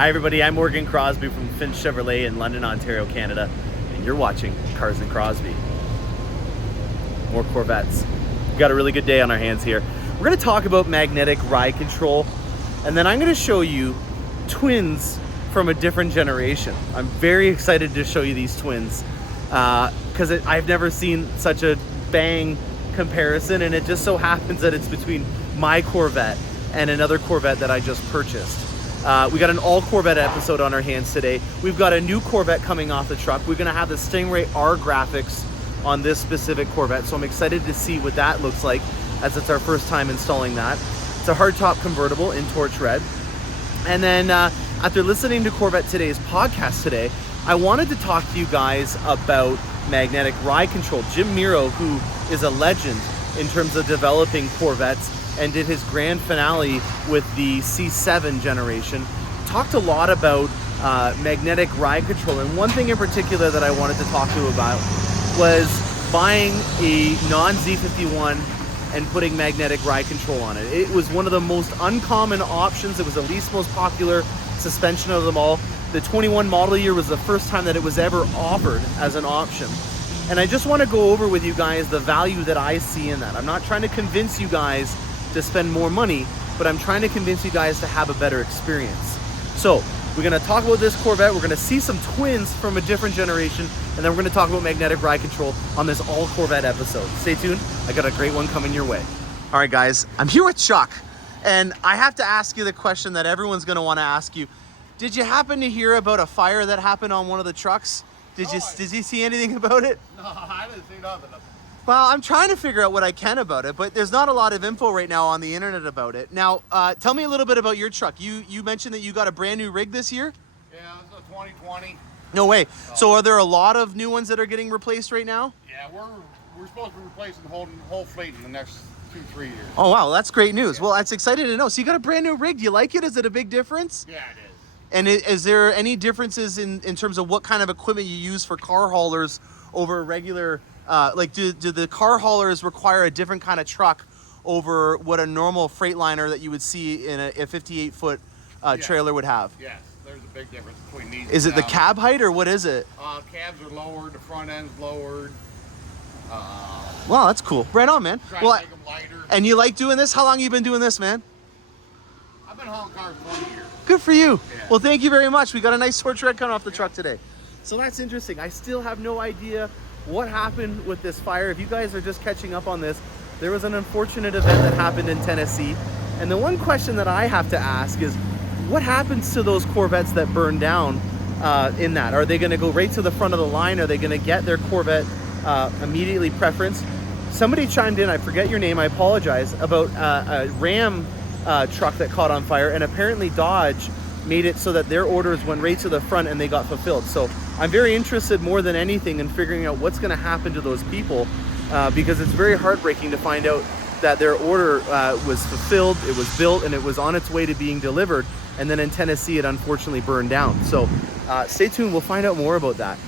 Hi everybody, I'm Morgan Crosbie from Finch Chevrolet in London, Ontario, Canada, and you're watching Cars and Crosby. More Corvettes. We've got a really good day on our hands here. We're going to talk about magnetic ride control, and then I'm going to show you twins from a different generation. I'm very excited to show you these twins because I've never seen such a bang comparison, and it just so happens that it's between my Corvette and another Corvette that I just purchased. We got an all Corvette episode on our hands today. We've got a new Corvette coming off the truck. We're gonna have the Stingray R graphics on this specific Corvette, so I'm excited to see what that looks like, as it's our first time installing that. It's a hardtop convertible in torch red. And then after listening to Corvette Today's podcast today, I wanted to talk to you guys about magnetic ride control. Jim Miro, who is a legend in terms of developing Corvettes and did his grand finale with the C7 generation, talked a lot about magnetic ride control. And one thing in particular that I wanted to talk to you about was buying a non-Z51 and putting magnetic ride control on it. It was one of the most uncommon options. It was the least most popular suspension of them all. The 21 model year was the first time that it was ever offered as an option. And I just want to go over with you guys the value that I see in that. I'm not trying to convince you guys to spend more money, but I'm trying to convince you guys to have a better experience. So we're going to talk about this Corvette. We're going to see some twins from a different generation, and then we're going to talk about magnetic ride control on this all Corvette episode. Stay tuned. I got a great one coming your way. All right, guys, I'm here with Chuck, and I have to ask you the question that everyone's going to want to ask you. Did you happen to hear about a fire that happened on one of the trucks? Did you see anything about it? No, I didn't see nothing. Well, I'm trying to figure out what I can about it, but there's not a lot of info right now on the internet about it. Now, tell me a little bit about your truck. You mentioned that you got a brand new rig this year? Yeah, it's a 2020. No way. So are there a lot of new ones that are getting replaced right now? Yeah, we're supposed to be replacing the whole fleet in the next 2-3 years. Oh, wow, that's great news. Yeah. Well, that's exciting to know. So you got a brand new rig. Do you like it? Is it a big difference? Yeah, it is. And is there any differences in terms of what kind of equipment you use for car haulers over a regular... like do the car haulers require a different kind of truck over what a normal Freightliner that you would see in a 58-foot trailer would have? Yes, there's a big difference between these. Is it the cab height or what is it? Cabs are lowered, the front end's lowered. Wow, that's cool. Right on, man. Trying to make them lighter. And you like doing this? How long you been doing this, man? I've been hauling cars for 20 years. Good for you. Yeah. Well, thank you very much. We got a nice torch red coming off the truck today. So that's interesting. I still have no idea what happened with this fire. If you guys are just catching up on this, there was an unfortunate event that happened in Tennessee. And the one question that I have to ask is, what happens to those Corvettes that burn down in that? Are they going to go right to the front of the line? Are they going to get their Corvette immediately preference? Somebody chimed in, I forget your name, I apologize, about a Ram truck that caught on fire, and apparently Dodge made it so that their orders went right to the front and they got fulfilled. So I'm very interested more than anything in figuring out what's going to happen to those people because it's very heartbreaking to find out that their order was fulfilled, it was built, and it was on its way to being delivered, and then in Tennessee it unfortunately burned down. So stay tuned, we'll find out more about that.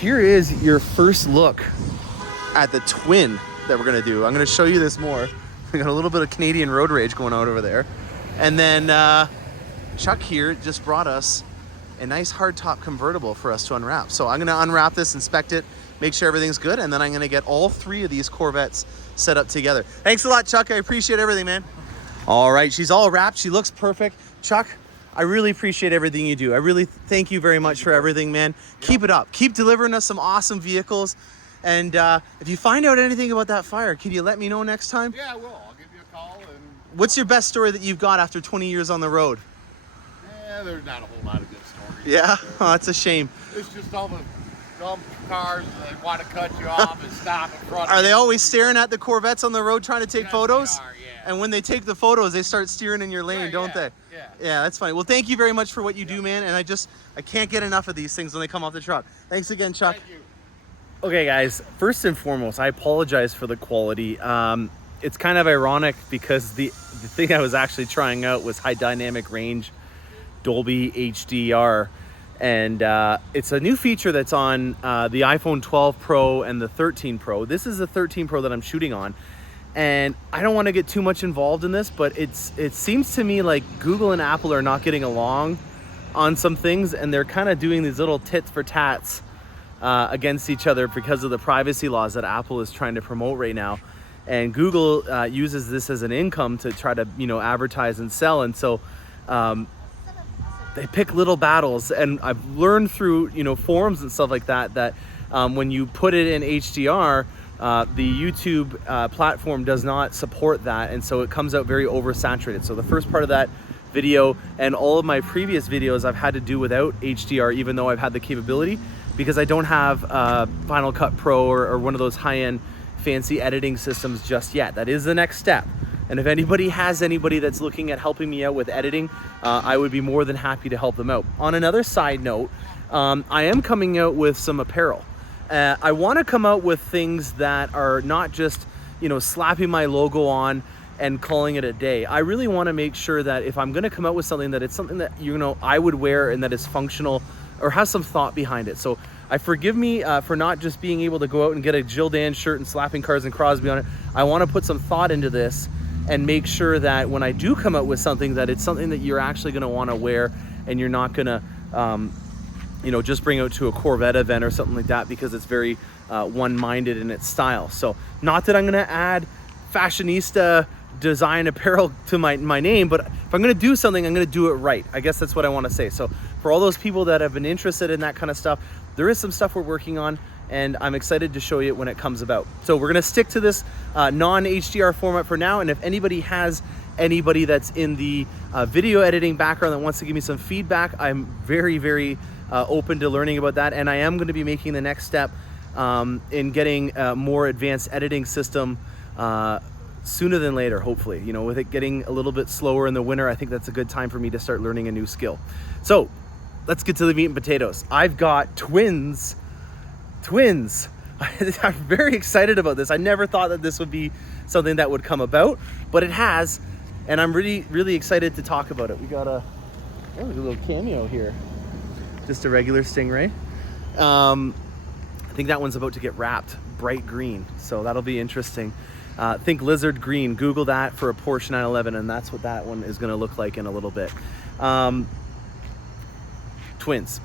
Here is your first look at the twin that we're going to do. I'm going to show you this more. We got a little bit of Canadian road rage going on over there. And then Chuck here just brought us a nice hardtop convertible for us to unwrap. So I'm gonna unwrap this, inspect it, make sure everything's good, and then I'm gonna get all three of these Corvettes set up together. Thanks a lot, Chuck. I appreciate everything, man. All right, she's all wrapped. She looks perfect. Chuck, I really appreciate everything you do. I really thank you very much for everything, man. Keep it up. Keep delivering us some awesome vehicles. And if you find out anything about that fire, can you let me know next time? Yeah, I will. I'll give you a call. And what's your best story that you've got after 20 years on the road? yeah, there's not a whole lot of good stories. Yeah? Oh, that's a shame. It's just all the dumb cars that want to cut you off and stop in front of you. Are they always staring at the Corvettes on the road trying to take photos? They are, yeah. And when they take the photos, they start steering in your lane, don't they? Yeah. Yeah, that's funny. Well, thank you very much for what you do, man. And I can't get enough of these things when they come off the truck. Thanks again, Chuck. Thank you. Okay, guys, first and foremost, I apologize for the quality. It's kind of ironic because the thing I was actually trying out was high dynamic range Dolby HDR. And it's a new feature that's on the iPhone 12 Pro and the 13 Pro. This is the 13 Pro that I'm shooting on. And I don't want to get too much involved in this, but it seems to me like Google and Apple are not getting along on some things, and they're kind of doing these little tits for tats against each other because of the privacy laws that Apple is trying to promote right now. And Google uses this as an income to try to, you know, advertise and sell. And so they pick little battles. And I've learned through, you know, forums and stuff like that, that when you put it in HDR, the YouTube platform does not support that. And so it comes out very oversaturated. So the first part of that video and all of my previous videos I've had to do without HDR, even though I've had the capability, because I don't have Final Cut Pro or one of those high-end fancy editing systems just yet. That is the next step. And if anybody has anybody that's looking at helping me out with editing, I would be more than happy to help them out. On another side note, I am coming out with some apparel. I want to come out with things that are not just, you know, slapping my logo on and calling it a day. I really want to make sure that if I'm going to come out with something, that it's something that, you know, I would wear and that is functional or has some thought behind it. So I forgive me for not just being able to go out and get a Jill Dan shirt and slapping Cars and Crosby on it. I want to put some thought into this and make sure that when I do come out with something, that it's something that you're actually going to want to wear, and you're not going to, you know, just bring out to a Corvette event or something like that, because it's very one-minded in its style. So not that I'm going to add fashionista design apparel to my name, but if I'm going to do something, I'm going to do it right. I guess that's what I want to say. So for all those people that have been interested in that kind of stuff, there is some stuff we're working on, and I'm excited to show you when it comes about. So we're going to stick to this non-HDR format for now. And if anybody has anybody that's in the video editing background that wants to give me some feedback, I'm very, very open to learning about that. And I am going to be making the next step in getting a more advanced editing system sooner than later, hopefully. You know, with it getting a little bit slower in the winter, I think that's a good time for me to start learning a new skill. So let's get to the meat and potatoes. I've got twins. I'm very excited about this. I never thought that this would be something that would come about, but it has, and I'm really, really excited to talk about it. We got a little cameo here. Just a regular Stingray. I think that one's about to get wrapped bright green, so that'll be interesting. Think lizard green. Google that for a Porsche 911, and that's what that one is going to look like in a little bit. Twins.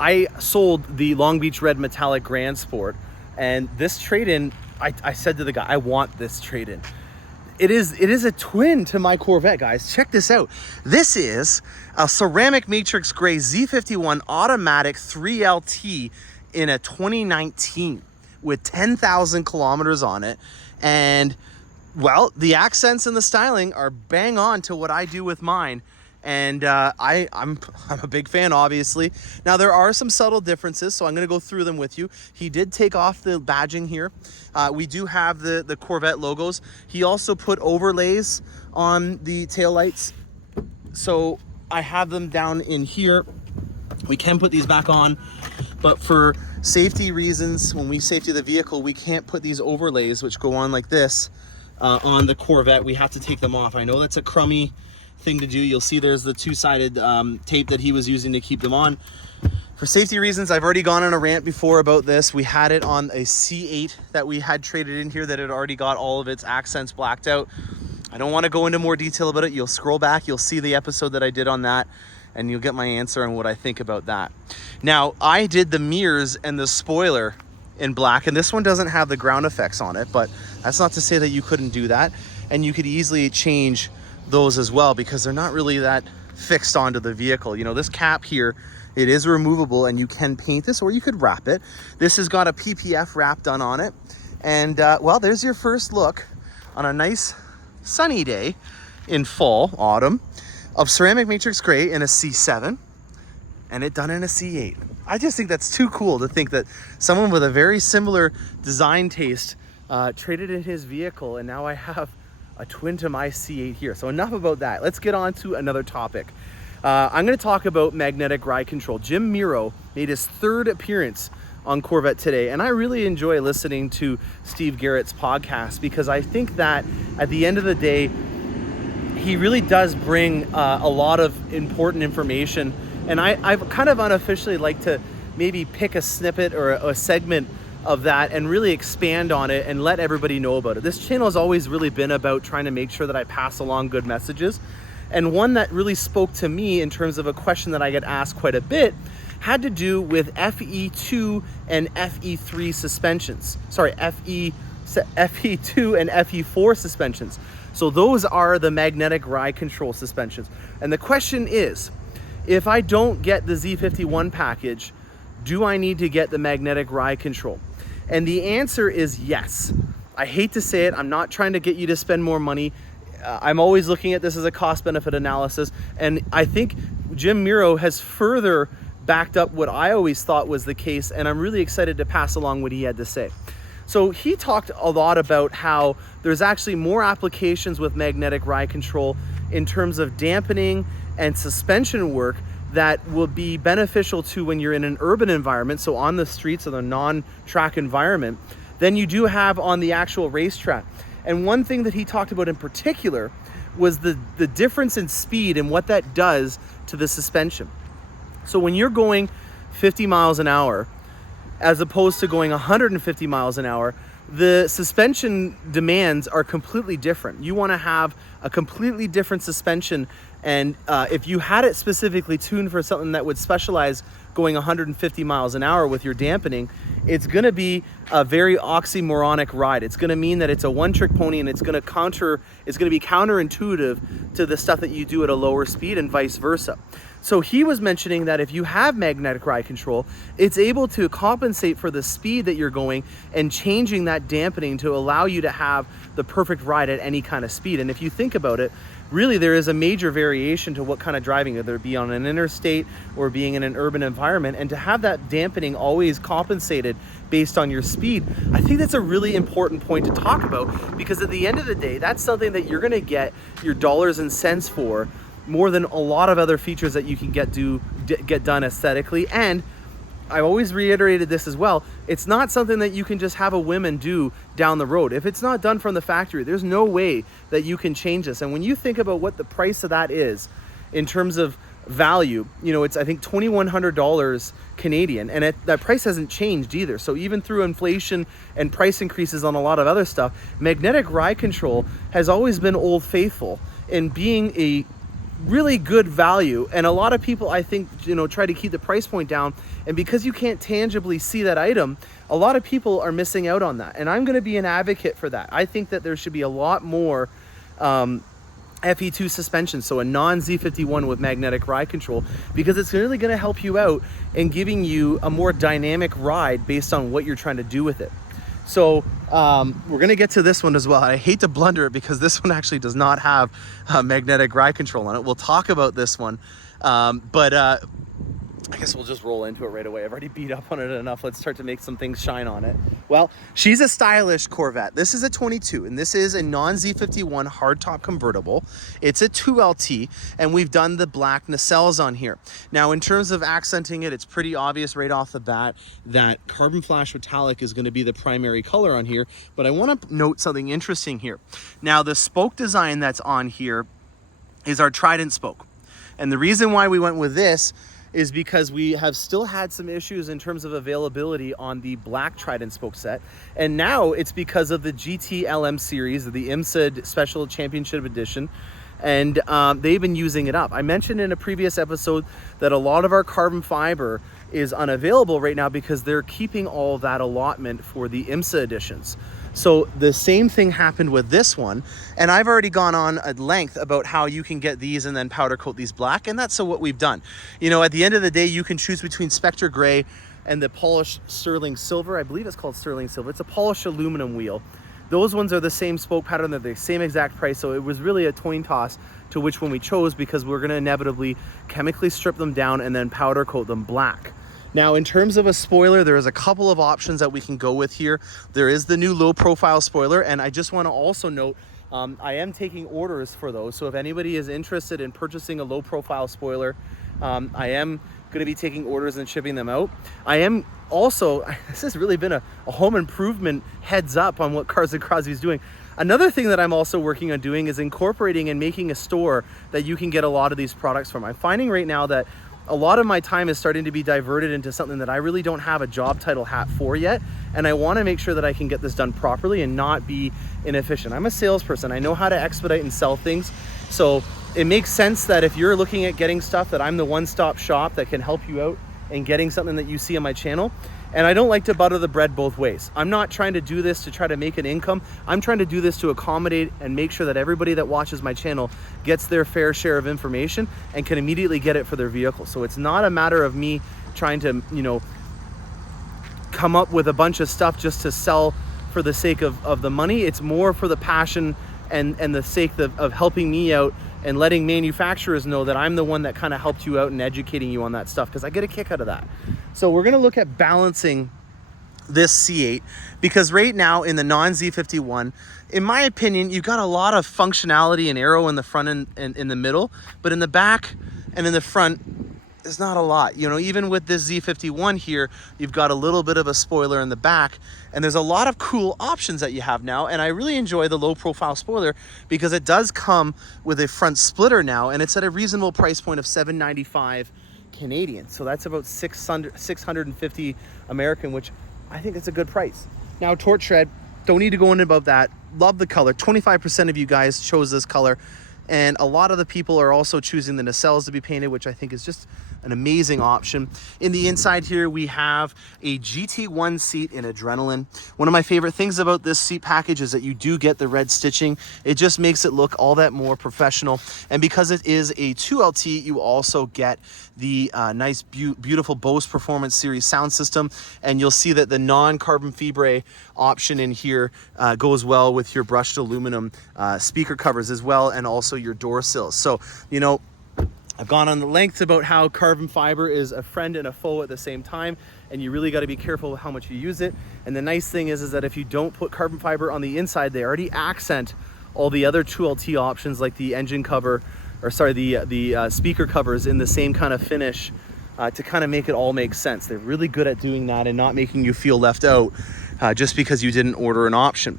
I sold the Long Beach Red Metallic Grand Sport, and this trade-in, I said to the guy, I want this trade-in. It is a twin to my Corvette, guys. Check this out. This is a ceramic matrix gray Z51 automatic 3LT in a 2019 with 10,000 kilometers on it. And well, the accents and the styling are bang on to what I do with mine. And I'm a big fan, obviously. Now, there are some subtle differences, so I'm going to go through them with you. He did take off the badging here. We do have the Corvette logos. He also put overlays on the taillights. So I have them down in here. We can put these back on, but for safety reasons, when we safety the vehicle, we can't put these overlays, which go on like this, on the Corvette. We have to take them off. I know that's a crummy thing to do. You'll see there's the two-sided tape that he was using to keep them on. For safety reasons, I've already gone on a rant before about this. We had it on a C8 that we had traded in here that had already got all of its accents blacked out. I don't want to go into more detail about it. You'll scroll back, you'll see the episode that I did on that, and you'll get my answer on what I think about that. Now, I did the mirrors and the spoiler in black, and this one doesn't have the ground effects on it, but that's not to say that you couldn't do that. And you could easily change those as well, because they're not really that fixed onto the vehicle. You know, this cap here, it is removable, and you can paint this, or you could wrap it. This has got a PPF wrap done on it. And well, there's your first look on a nice sunny day in fall, autumn, of ceramic matrix gray in a C7, and it done in a C8. I just think that's too cool to think that someone with a very similar design taste traded in his vehicle, and now I have a twin to my C8 here. So enough about that. Let's get on to another topic. I'm going to talk about magnetic ride control. Jim Miro made his third appearance on Corvette Today, and I really enjoy listening to Steve Garrett's podcast, because I think that at the end of the day, he really does bring a lot of important information. And I've kind of unofficially like to maybe pick a snippet or a segment of that and really expand on it and let everybody know about it. This channel has always really been about trying to make sure that I pass along good messages. And one that really spoke to me in terms of a question that I get asked quite a bit had to do with FE2 and FE3 suspensions. Sorry, FE2 and FE4 suspensions. So those are the magnetic ride control suspensions. And the question is, if I don't get the Z51 package, do I need to get the magnetic ride control? And the answer is yes. I hate to say it, I'm not trying to get you to spend more money. I'm always looking at this as a cost-benefit analysis. And I think Jim Miro has further backed up what I always thought was the case, and I'm really excited to pass along what he had to say. So he talked a lot about how there's actually more applications with magnetic ride control in terms of dampening and suspension work that will be beneficial to when you're in an urban environment, so on the streets or the non-track environment, than you do have on the actual racetrack. And one thing that he talked about in particular was the difference in speed and what that does to the suspension. So when you're going 50 miles an hour, as opposed to going 150 miles an hour, the suspension demands are completely different. You want to have a completely different suspension, and if you had it specifically tuned for something that would specialize going 150 miles an hour with your dampening, it's going to be a very oxymoronic ride. It's going to mean that it's a one-trick pony, and it's going to be counterintuitive to the stuff that you do at a lower speed, and vice versa. So he was mentioning that if you have magnetic ride control, it's able to compensate for the speed that you're going and changing that dampening to allow you to have the perfect ride at any kind of speed. And if you think about it, really there is a major variation to what kind of driving, whether it be on an interstate or being in an urban environment, and to have that dampening always compensated based on your speed, I think that's a really important point to talk about, because at the end of the day, that's something that you're gonna get your dollars and cents for, more than a lot of other features that you can get done aesthetically. And I've always reiterated this as well, it's not something that you can just have a whim and do down the road. If it's not done from the factory, there's no way that you can change this. And when you think about what the price of that is in terms of value, you know, it's I think $2,100 Canadian, and that price hasn't changed either. So even through inflation and price increases on a lot of other stuff, magnetic ride control has always been old faithful in being a really good value. And a lot of people, I think, you know, try to keep the price point down, and because you can't tangibly see that item, a lot of people are missing out on that. And I'm going to be an advocate for that. I think that there should be a lot more FE2 suspension, so a non-Z51 with magnetic ride control, because it's really going to help you out in giving you a more dynamic ride based on what you're trying to do with it. So we're going to get to this one as well. I hate to blunder it because this one actually does not have magnetic ride control on it. We'll talk about this one, but I guess we'll just roll into it right away. I've already beat up on it enough. Let's start to make some things shine on it. Well, she's a stylish Corvette. This is a 22, and this is a non-Z51 hardtop convertible. It's a 2LT, and we've done the black nacelles on here. Now, in terms of accenting it, it's pretty obvious right off the bat that carbon flash metallic is going to be the primary color on here, but I want to note something interesting here. Now, the spoke design that's on here is our Trident spoke, and the reason why we went with this is because we have still had some issues in terms of availability on the black Trident spoke set. And now it's because of the GT LM series, the IMSA Special Championship Edition. And they've been using it up. I mentioned in a previous episode that a lot of our carbon fiber is unavailable right now because they're keeping all that allotment for the IMSA editions. So the same thing happened with this one, and I've already gone on at length about how you can get these and then powder coat these black, and that's what we've done. You know, at the end of the day, you can choose between Spectre Gray and the polished sterling silver. I believe it's called sterling silver. It's a polished aluminum wheel. Those ones are the same spoke pattern, they're the same exact price, so it was really a coin toss to which one we chose, because we're gonna inevitably chemically strip them down and then powder coat them black. Now, in terms of a spoiler, there is a couple of options that we can go with here. There is the new low profile spoiler, and I just want to also note, I am taking orders for those. So if anybody is interested in purchasing a low profile spoiler, I am going to be taking orders and shipping them out. I am also, this has really been a home improvement heads up on what Cars and Crosbie is doing. Another thing that I'm also working on doing is incorporating and making a store that you can get a lot of these products from. I'm finding right now that a lot of my time is starting to be diverted into something that I really don't have a job title hat for yet, and I want to make sure that I can get this done properly and not be inefficient. I'm a salesperson. I know how to expedite and sell things, so it makes sense that if you're looking at getting stuff, that I'm the one-stop shop that can help you out in getting something that you see on my channel. And I don't like to butter the bread both ways. I'm not trying to do this to try to make an income. I'm trying to do this to accommodate and make sure that everybody that watches my channel gets their fair share of information and can immediately get it for their vehicle. So it's not a matter of me trying to, you know, come up with a bunch of stuff just to sell for the sake of the money. It's more for the passion and the sake of helping me out and letting manufacturers know that I'm the one that kind of helped you out and educating you on that stuff, because I get a kick out of that. So we're gonna look at balancing this C8, because right now in the non-Z51, in my opinion, you've got a lot of functionality and aero in the front and in the middle, but in the back and in the front, there's not a lot. You know, even with this Z51 here, you've got a little bit of a spoiler in the back, and there's a lot of cool options that you have now. And I really enjoy the low profile spoiler because it does come with a front splitter now, and it's at a reasonable price point of $795 Canadian. So that's about 650 American, which I think it's a good price. Now, torch shred, don't need to go in about that. Love the color. 25% of you guys chose this color. And a lot of the people are also choosing the nacelles to be painted, which I think is just an amazing option. In the inside here, we have a GT1 seat in Adrenaline. One of my favorite things about this seat package is that you do get the red stitching. It just makes it look all that more professional. And because it is a 2LT, you also get the nice, beautiful Bose Performance Series sound system. And you'll see that the non-carbon fibre option in here goes well with your brushed aluminum speaker covers as well, and also your door sills. So, you know, I've gone on the lengths about how carbon fiber is a friend and a foe at the same time, and you really got to be careful with how much you use it. And the nice thing is that if you don't put carbon fiber on the inside, they already accent all the other 2LT options, like the engine cover, or sorry, the speaker covers in the same kind of finish, to kind of make it all make sense. They're really good at doing that and not making you feel left out just because you didn't order an option.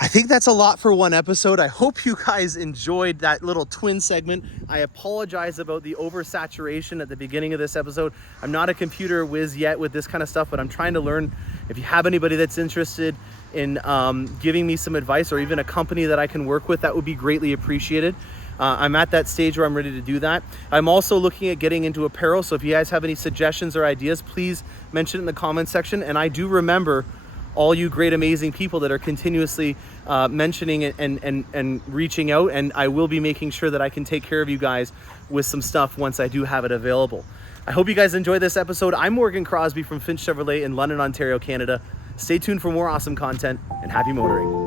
I think that's a lot for one episode. I hope you guys enjoyed that little twin segment. I apologize about the oversaturation at the beginning of this episode. I'm not a computer whiz yet with this kind of stuff, but I'm trying to learn. If you have anybody that's interested in giving me some advice, or even a company that I can work with, that would be greatly appreciated. I'm at that stage where I'm ready to do that. I'm also looking at getting into apparel, so if you guys have any suggestions or ideas, please mention it in the comment section. And I do remember all you great, amazing people that are continuously mentioning it and reaching out, and I will be making sure that I can take care of you guys with some stuff once I do have it available. I hope you guys enjoyed this episode. I'm Morgan Crosbie from Finch Chevrolet in London, Ontario, Canada. Stay tuned for more awesome content, and happy motoring.